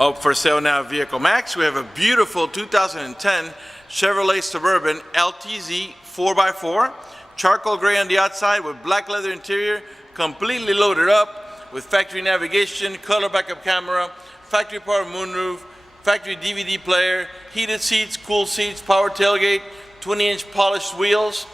Up for sale now at Vehiclemax, we have a beautiful 2010 Chevrolet Suburban LTZ 4x4, charcoal gray on the outside with black leather interior, completely loaded up with factory navigation, color backup camera, factory power moonroof, factory DVD player, heated seats, cool seats, power tailgate, 20-inch polished wheels,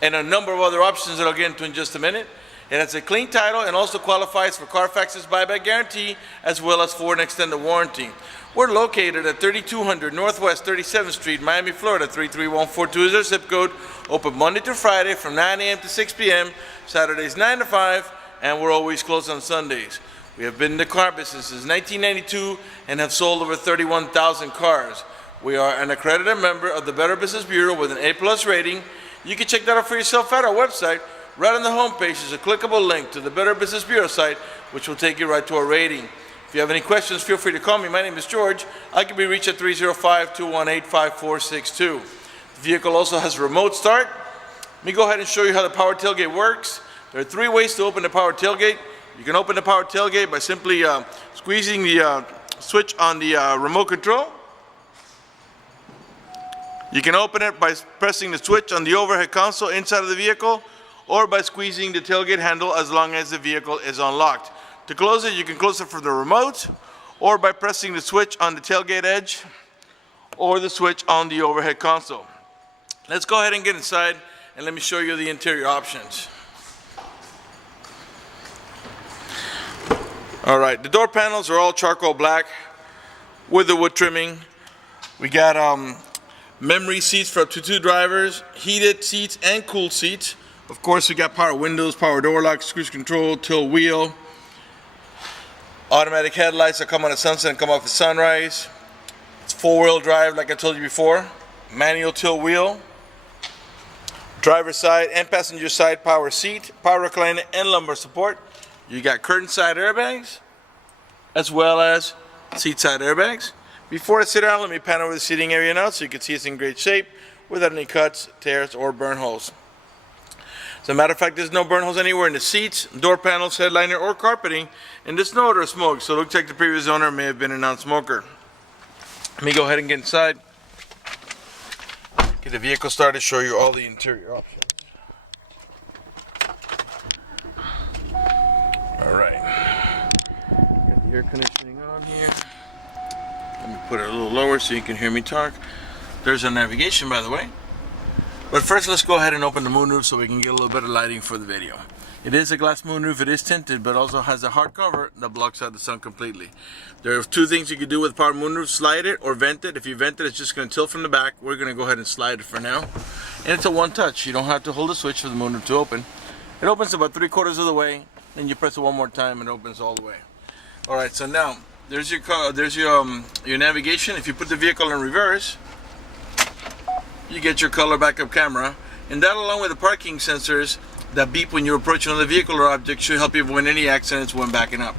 and a number of other options that I'll get into in just a minute. It has a clean title and also qualifies for Carfax's buyback guarantee as well as for an extended warranty. We're located at 3200 Northwest 37th Street, Miami, Florida 33142 is our zip code. Open Monday to Friday from 9 a.m. to 6 p.m., Saturdays 9 to 5, and we're always closed on Sundays. We have been in the car business since 1992 and have sold over 31,000 cars. We are an accredited member of the Better Business Bureau with an A+ rating. You can check that out for yourself at our website. Right on the homepage is a clickable link to the Better Business Bureau site, which will take you right to our rating. If you have any questions, feel free to call me. My name is George. I can be reached at 305-218-5462. The vehicle also has a remote start. Let me go ahead and show you how the power tailgate works. There are three ways to open the power tailgate. You can open the power tailgate by simply squeezing the switch on the remote control. You can open it by pressing the switch on the overhead console inside of the vehicle, or by squeezing the tailgate handle as long as the vehicle is unlocked. To close it, you can close it from the remote, or by pressing the switch on the tailgate edge, or the switch on the overhead console. Let's go ahead and get inside, and let me show you the interior options. All right, the door panels are all charcoal black with the wood trimming. We got memory seats for up to 2 drivers, heated seats and cooled seats. Of course, we got power windows, power door locks, cruise control, tilt wheel, automatic headlights that come on at sunset and come off at sunrise. It's 4-wheel drive, like I told you before. Manual tilt wheel, driver side and passenger side power seat, power recliner, and lumbar support. You got curtain side airbags, as well as seat side airbags. Before I sit down, let me pan over the seating area now so you can see it's in great shape without any cuts, tears, or burn holes. As a matter of fact, there's no burn holes anywhere in the seats, door panels, headliner, or carpeting, and there's no odor of smoke, so it looks like the previous owner may have been a non-smoker. Let me go ahead and get inside, get the vehicle started, show you all the interior options. Alright, got the air conditioning on here. Let me put it a little lower so you can hear me talk. There's our navigation, by the way. But first, let's go ahead and open the moonroof so we can get a little bit of lighting for the video. It is a glass moonroof, it is tinted, but also has a hard cover that blocks out the sun completely. There are 2 things you can do with power moonroof: slide it or vent it. If you vent it, it's just going to tilt from the back. We're going to go ahead and slide it for now. And it's a one touch. You don't have to hold the switch for the moonroof to open. It opens about 3/4 of the way, then you press it one more time and it opens all the way. Alright, so now, there's your navigation. If you put the vehicle in reverse, you get your color backup camera, and that, along with the parking sensors that beep when you approach another vehicle or object, should help you avoid any accidents when backing up.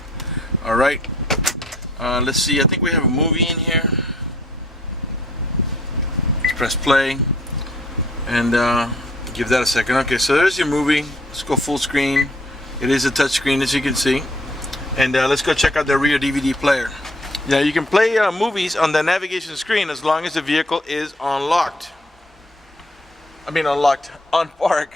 Alright, let's see, I think we have a movie in here. Let's press play and give that a second. Okay, so there's your movie. Let's go full screen. It is a touch screen, as you can see, and let's go check out the rear DVD player. Yeah, you can play movies on the navigation screen as long as the vehicle is unlocked. On park.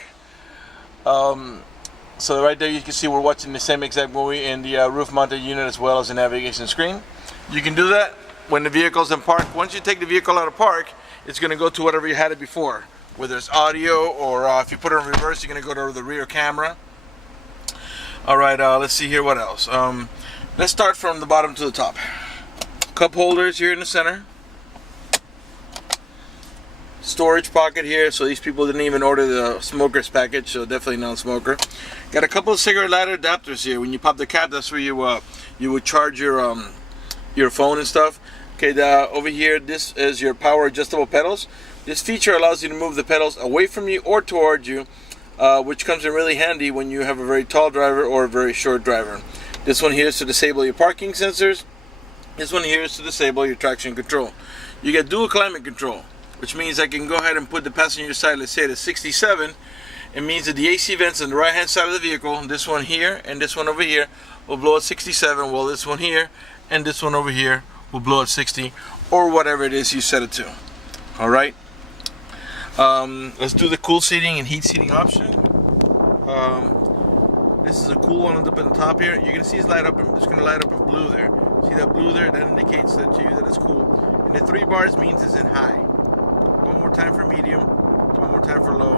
So right there you can see we're watching the same exact movie in the roof mounted unit as well as the navigation screen. You can do that when the vehicle's in park. Once you take the vehicle out of park, it's going to go to whatever you had it before, whether it's audio or if you put it in reverse, you're going to go to the rear camera. Alright, let's see here what else. Let's start from the bottom to the top. Cup holders here in the center. Storage pocket here, so these people didn't even order the smokers package, so definitely non-smoker. Got a couple of cigarette lighter adapters here. When you pop the cap, that's where you would charge your phone and stuff. Okay, over here, this is your power adjustable pedals. This feature allows you to move the pedals away from you or towards you, which comes in really handy when you have a very tall driver or a very short driver. This one here is to disable your parking sensors. This one here is to disable your traction control. You get dual climate control, which means I can go ahead and put the passenger side, let's say, at 67. It means that the AC vents on the right hand side of the vehicle, this one here and this one over here, will blow at 67, while this one here and this one over here will blow at 60 or whatever it is you set it to. All right. Let's do the cool seating and heat seating option. This is a cool one up in the top here. You're gonna see it's light up. It's gonna light up in blue there. See that blue there? That indicates that to you that it's cool. And the 3 bars means it's in high. One more time for medium, one more time for low,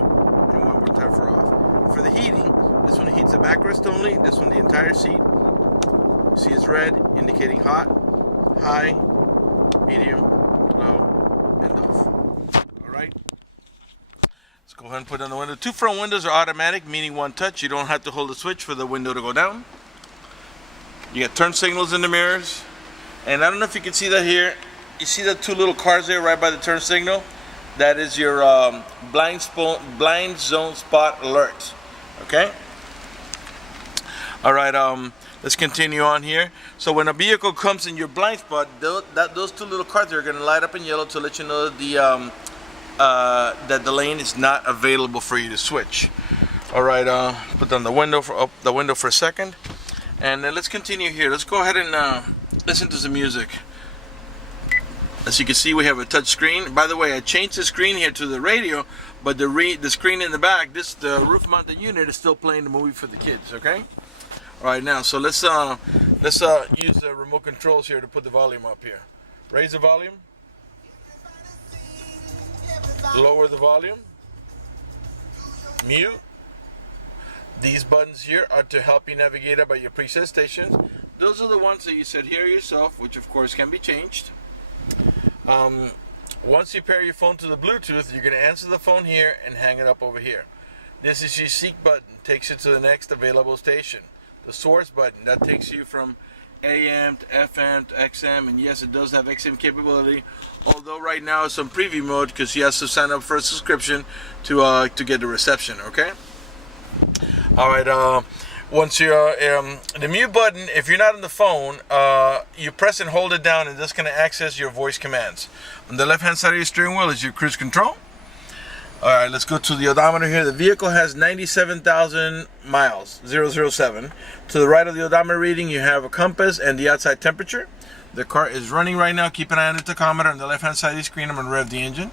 and one more time for off. For the heating, this one heats the backrest only. This one the entire seat. See it's red, indicating hot, high, medium, low, and off. All right. Let's go ahead and put on the window. 2 front windows are automatic, meaning one touch. You don't have to hold the switch for the window to go down. You got turn signals in the mirrors. And I don't know if you can see that here. You see the 2 little cars there right by the turn signal? That is your blind zone spot alert. Okay? All right, let's continue on here. So when a vehicle comes in your blind spot, those 2 little cars are going to light up in yellow to let you know that the lane is not available for you to switch. All right, put down the window for a second, and then let's continue here. Let's go ahead and listen to some music. As you can see, we have a touch screen. By the way, I changed the screen here to the radio, but the screen in the back, the roof mounted unit, is still playing the movie for the kids. Okay. All right, now so let's use the remote controls here to put the volume up here. Raise the volume. Lower the volume. Mute. These buttons here are to help you navigate about your preset stations. Those are the ones that you set here yourself, which of course can be changed. Once you pair your phone to the Bluetooth, you're going to answer the phone here and hang it up over here. This is your seek button, takes you to the next available station. The source button, that takes you from AM to FM to XM, and yes, it does have XM capability, although right now it's on preview mode because he has to sign up for a subscription to get the reception. Okay. All right. Once you're the mute button, if you're not on the phone, you press and hold it down, and that's going to access your voice commands. On the left-hand side of your steering wheel is your cruise control. All right, let's go to the odometer here. The vehicle has 97,000 miles, 007. To the right of the odometer reading, you have a compass and the outside temperature. The car is running right now. Keep an eye on the tachometer. On the left-hand side of the screen, I'm going to rev the engine.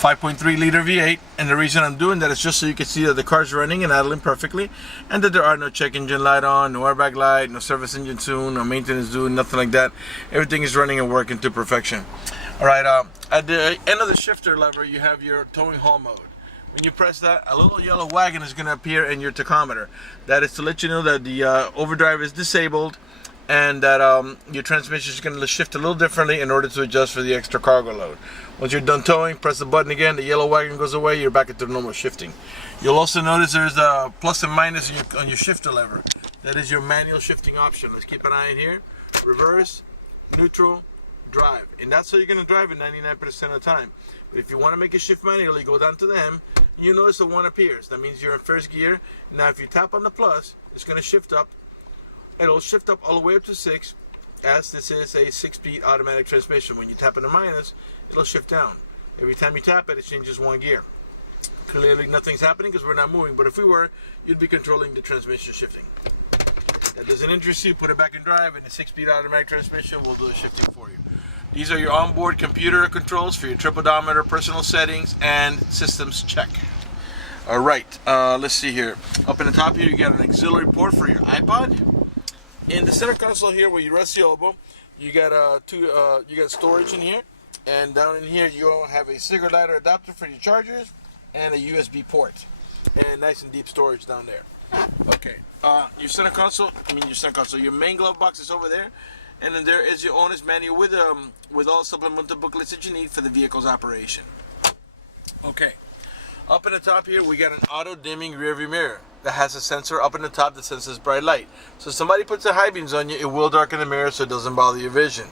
5.3 liter V8, and the reason I'm doing that is just so you can see that the car's running and idling perfectly, and that there are no check engine light on, no airbag light, no service engine soon, no maintenance due, nothing like that. Everything is running and working to perfection. All right, at the end of the shifter lever, you have your towing haul mode. When you press that, a little yellow wagon is going to appear in your tachometer. That is to let you know that the overdrive is disabled, and that your transmission is going to shift a little differently in order to adjust for the extra cargo load. Once you're done towing, press the button again, the yellow wagon goes away, you're back into normal shifting. You'll also notice there's a plus and minus on your shifter lever. That is your manual shifting option. Let's keep an eye in here. Reverse, neutral, drive. And that's how you're going to drive it 99% of the time. But if you want to make a shift manually, go down to the M, and you notice the 1 appears. That means you're in first gear. Now if you tap on the plus, it's going to shift up. It'll shift up all the way up to 6, as this is a 6-speed automatic transmission. When you tap on the minus, it'll shift down. Every time you tap it, it changes 1 gear. Clearly nothing's happening because we're not moving, but if we were, you'd be controlling the transmission shifting. That doesn't interest you, put it back in drive, and the 6-speed automatic transmission will do the shifting for you. These are your onboard computer controls for your trip odometer, personal settings, and systems check. All right, let's see here. Up in the top here, you got an auxiliary port for your iPod. In the center console here, where you rest the elbow, you got you got storage in here, and down in here you have a cigarette lighter adapter for your chargers, and a USB port, and nice and deep storage down there. Okay, your main glove box is over there, and then there is your owner's manual with all supplemental booklets that you need for the vehicle's operation. Okay, up in the top here, we got an auto dimming rear view mirror that has a sensor up in the top that senses bright light. So if somebody puts the high beams on you, it will darken the mirror so it doesn't bother your vision.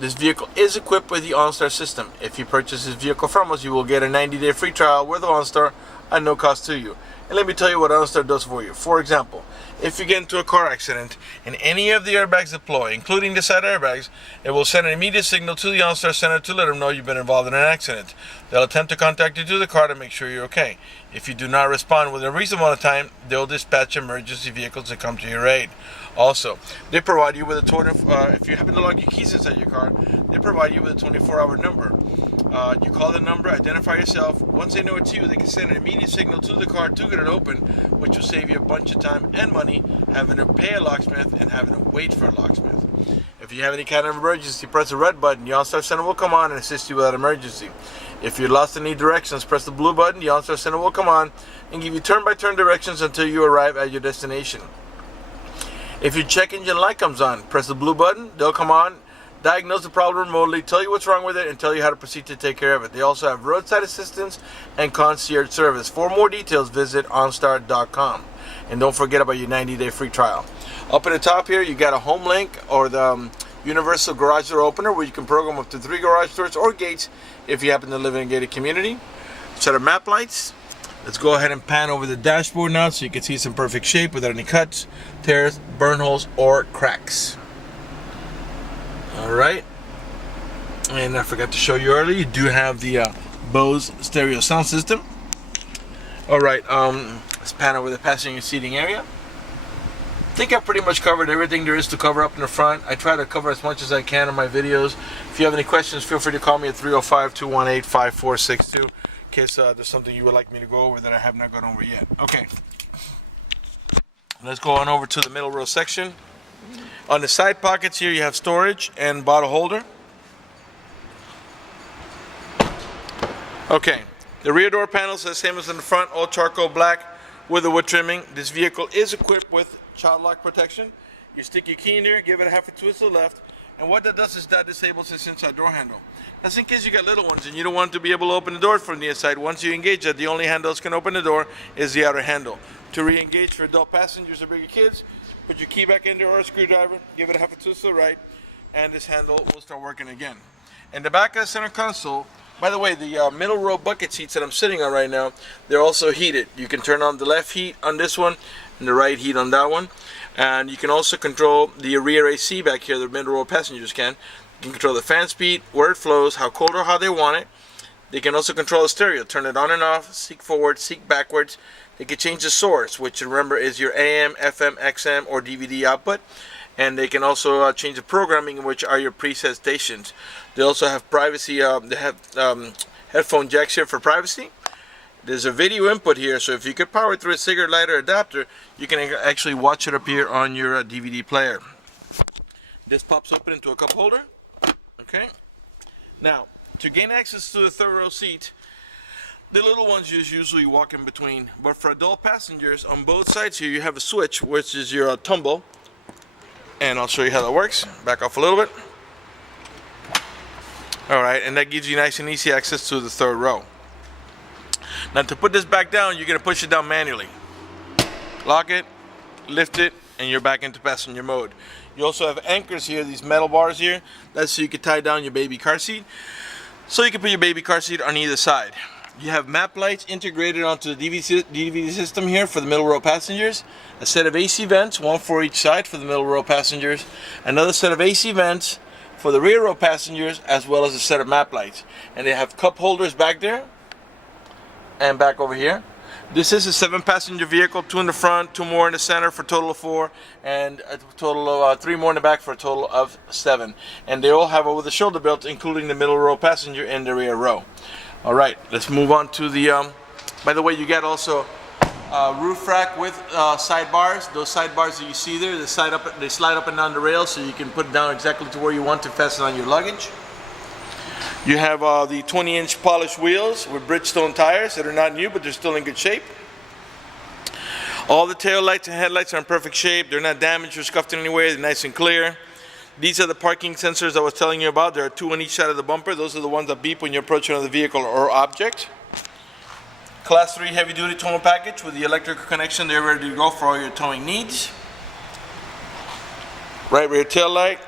This vehicle is equipped with the OnStar system. If you purchase this vehicle from us, you will get a 90-day free trial with OnStar at no cost to you. And let me tell you what OnStar does for you. For example, if you get into a car accident and any of the airbags deploy, including the side airbags, it will send an immediate signal to the OnStar center to let them know you've been involved in an accident. They'll attempt to contact you to the car to make sure you're okay. If you do not respond within a reasonable amount of time, they'll dispatch emergency vehicles to come to your aid. Also, they provide you with a if you happen to lock your keys inside your car, they provide you with a 24-hour number. You call the number, identify yourself. Once they know it's you, they can send an immediate signal to the car to get it open, which will save you a bunch of time and money having to pay a locksmith and having to wait for a locksmith. If you have any kind of emergency, press the red button. The OnStar Center will come on and assist you with that emergency. If you're lost and need directions, press the blue button. The OnStar Center will come on and give you turn-by-turn directions until you arrive at your destination. If your check engine light comes on, press the blue button. They'll come on, diagnose the problem remotely, tell you what's wrong with it, and tell you how to proceed to take care of it. They also have roadside assistance and concierge service. For more details, visit OnStar.com. And don't forget about your 90-day free trial. Up at the top here, you got a home link or the universal garage door opener where you can program up to 3 garage doors or gates if you happen to live in a gated community. Set of map lights. Let's go ahead and pan over the dashboard now so you can see some perfect shape without any cuts, tears, burn holes, or cracks. Alright. And I forgot to show you earlier, you do have the Bose stereo sound system. Alright, let's pan over the passenger seating area. I think I've pretty much covered everything there is to cover up in the front. I try to cover as much as I can in my videos. If you have any questions, feel free to call me at 305-218-5462 in case there's something you would like me to go over that I have not gone over yet. Okay, let's go on over to the middle row section. On the side pockets here, you have storage and bottle holder. Okay, the rear door panels are the same as in the front, all charcoal black with a wood trimming. This vehicle is equipped with child lock protection. You stick your key in there, give it a half a twist to the left, and what that does is that disables this inside door handle. That's in case you got little ones and you don't want to be able to open the door from the inside. Once you engage that, the only handle that's going to open the door is the outer handle. To re-engage for adult passengers or bigger kids, put your key back in there or a screwdriver, give it a half a twist to the right, and this handle will start working again. In the back of the center console, by the way, the middle row bucket seats that I'm sitting on right now, they're also heated. You can turn on the left heat on this one and the right heat on that one. And you can also control the rear AC back here, the middle row passengers can. You can control the fan speed, where it flows, how cold or how they want it. They can also control the stereo, turn it on and off, seek forward, seek backwards. They can change the source, which remember is your AM, FM, XM, or DVD output. And they can also change the programming, which are your preset stations. They also have privacy, they have headphone jacks here for privacy. There's a video input here, so if you could power it through a cigarette lighter adapter, you can actually watch it up here on your DVD player. This pops open into a cup holder. Okay. Now, to gain access to the third row seat, the little ones usually walk in between. But for adult passengers, on both sides here, you have a switch, which is your tumble. And I'll show you how that works. Back off a little bit. Alright, and that gives you nice and easy access to the third row. Now to put this back down, you're going to push it down manually. Lock it, lift it, and you're back into passenger mode. You also have anchors here, these metal bars here. That's so you can tie down your baby car seat. So you can put your baby car seat on either side. You have map lights integrated onto the DVD system here for the middle row passengers. A set of AC vents, one for each side for the middle row passengers. Another set of AC vents for the rear row passengers, as well as a set of map lights. And they have cup holders back there and back over here. This is a 7-passenger vehicle, 2 in the front, 2 more in the center for a total of 4, and a total of 3 more in the back for a total of 7. And they all have over-the-shoulder belts, including the middle row passenger and the rear row. All right, let's move on to the, by the way, you get also roof rack with sidebars. Those sidebars that you see there, they slide up and down the rail so you can put it down exactly to where you want to fasten on your luggage. You have the 20-inch polished wheels with Bridgestone tires that are not new, but they're still in good shape. All the tail lights and headlights are in perfect shape. They're not damaged or scuffed in any way. They're nice and clear. These are the parking sensors I was telling you about. There are 2 on each side of the bumper. Those are the ones that beep when you're approaching another vehicle or object. Class 3 heavy-duty towing package with the electrical connection. They're ready to go for all your towing needs. Right rear tail light,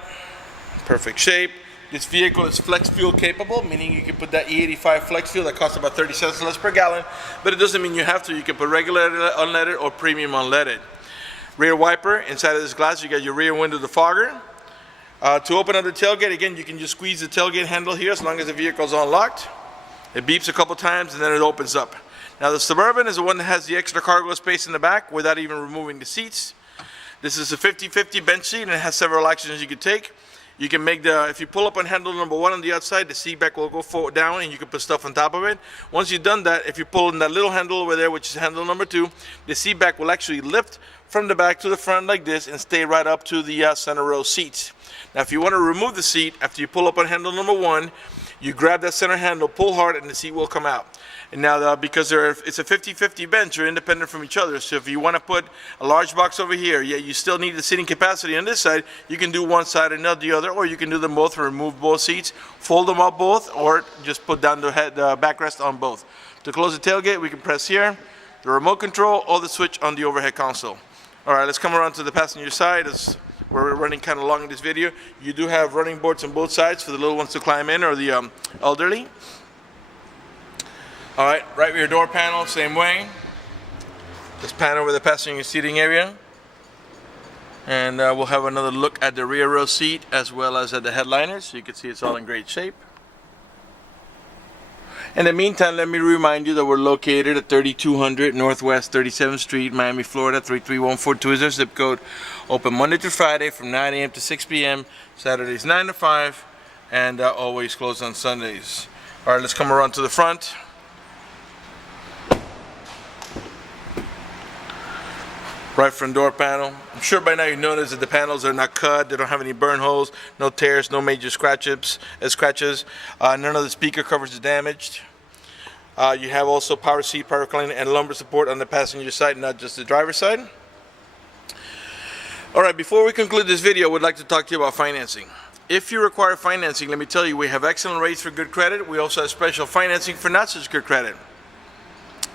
perfect shape. This vehicle is flex fuel capable, meaning you can put that E85 flex fuel that costs about 30 cents less per gallon, but it doesn't mean you have to. You can put regular unleaded or premium unleaded. Rear wiper, inside of this glass you got your rear window defogger. To open up the tailgate, again, you can just squeeze the tailgate handle here as long as the vehicle is unlocked. It beeps a couple times and then it opens up. Now the Suburban is the one that has the extra cargo space in the back without even removing the seats. This is a 50-50 bench seat, and it has several actions you can take. You can make if you pull up on handle number 1 on the outside, the seat back will go forward down, and you can put stuff on top of it. Once you've done that, if you pull in that little handle over there, which is handle number 2, the seat back will actually lift from the back to the front like this and stay right up to the center row seats. Now, if you want to remove the seat after you pull up on handle number 1, you grab that center handle, pull hard, and the seat will come out. And now, because it's a 50-50 bench, you're independent from each other. So if you want to put a large box over here, yet you still need the seating capacity on this side, you can do one side and not the other, or you can do them both and remove both seats, fold them up both, or just put down the backrest on both. To close the tailgate, we can press here, the remote control, or the switch on the overhead console. All right, let's come around to the passenger side. As we're running kind of long in this video, you do have running boards on both sides for the little ones to climb in, or the elderly. All right, right rear door panel, same way. Just pan over the passenger seating area. And we'll have another look at the rear row seat as well as at the headliners, so you can see it's all in great shape. In the meantime, let me remind you that we're located at 3200 Northwest 37th Street, Miami, Florida, 33142 is our zip code. Open Monday through Friday from 9 a.m. to 6 p.m., Saturdays 9 to 5, and always closed on Sundays. All right, let's come around to the front. Right front door panel. I'm sure by now you noticed that the panels are not cut, they don't have any burn holes, no tears, no major scratches. None of the speaker covers is damaged. You have also power seat, power recline, and lumbar support on the passenger side, not just the driver's side. Alright, before we conclude this video, I would like to talk to you about financing. If you require financing, let me tell you, we have excellent rates for good credit. We also have special financing for not such good credit.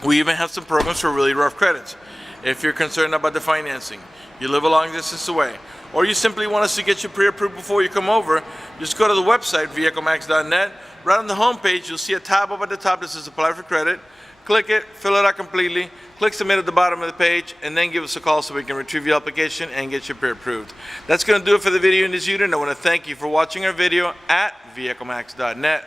We even have some programs for really rough credits. If you're concerned about the financing, you live a long distance away, or you simply want us to get you pre-approved before you come over, just go to the website, vehiclemax.net. Right on the home page, you'll see a tab up at the top that says Apply for Credit. Click it, fill it out completely, click Submit at the bottom of the page, and then give us a call so we can retrieve your application and get you pre-approved. That's going to do it for the video in this unit. I want to thank you for watching our video at vehiclemax.net.